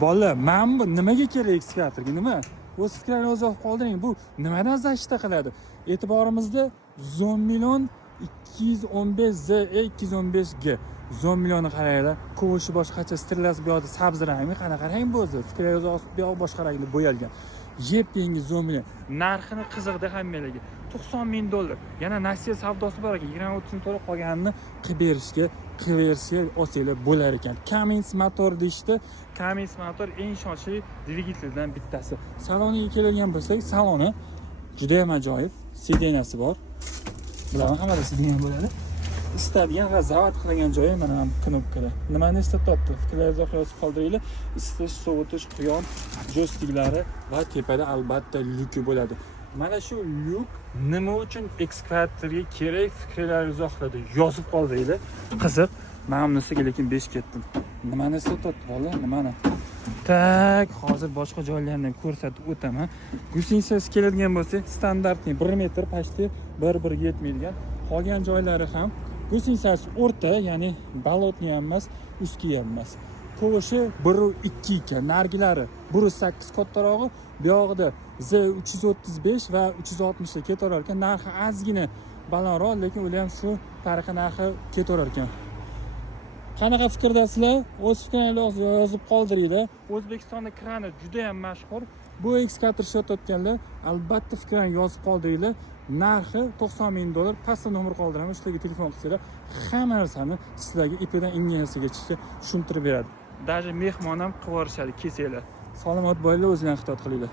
Bola, men bu nimaga kerak ekskavatorga? Nima? O'z fikrlaringizni o'zingizga qoldiring. Bu nimadan zashta qiladi? E'tiborimizda 10 million 215 ZE 215G. 10 millionni qaranglar. Ko'shi boshqacha, strelasi bu yoqda sabzi rangmi? Qarang bu o'zi. Fikrlaringizni bu yoq boshqa rangda bo'yalgan. Yep-yangi 10 million. Narxini qiziqdi hammalarga. $90,000. Yana Nasiya savdosi bor ekan. 20-30 to'liq qolganini qilaverishga olsanglar bo'lar ekan. Cummins motor deyishdi. Cummins motor eng ishonchli dvigatellardan bittasi. Saloniga keladigan bo'lsak, saloni juda ham ajoyib. Sidenasi bor. Bularning hammasi sidena bo'ladi. Istadigan va zavod qilgan joyi mana bu knopkada. Nimani eslatyapti? Fikrlaringizni yozib qoldiringlar. Isitish, sovutish, quyon joystiklari va tepada albatta lyuki bo'ladi. Mana shu lyuk nima uchun ekskavatorga kerak? Fikrlaringizni yoqladi. Yozib qoldiringlar. Qiziq. Men bunisiga lekin 5 ketdim. Nimani eslatyapti bola? Nimani? Tak, hozir boshqa joylarni ham ko'rsatib o'taman. Gusinsasi keladigan bo'lsa, standartni 1 metr pashti 1 yetmaydigan. Qolgan joylari ham gusinsasi o'rta, ya'ni balotni ham emas, ustki ham emas. Ko'shi 1.2 ekan, nargilari 1.8 kattarog'i, bu yog'ida Z335 va 360 ga ketaverar ekan. Narxi ozgina balandroq, lekin ular ham shu tariqa narxi ketaverar ekan. Qanaqa fikrdasizlar? O'z fikringizni yozib qoldiringlar. O'zbekistonda krani juda ham mashhur. Bu ekskavator sotayotganlar albatta fikrlaringizni yozib qoldiringlar. Narxi $90,000. Pastda nomer qoldiraman, sizlarga telefon qilsanglar, hamma narsani sizlarga ipidan ingenasigacha tushuntirib beradi. Даже mehmon ham qivorishadi, kelsanglar. Salomat bo'linglar, o'zingizlarni ehtiyot qilinglar.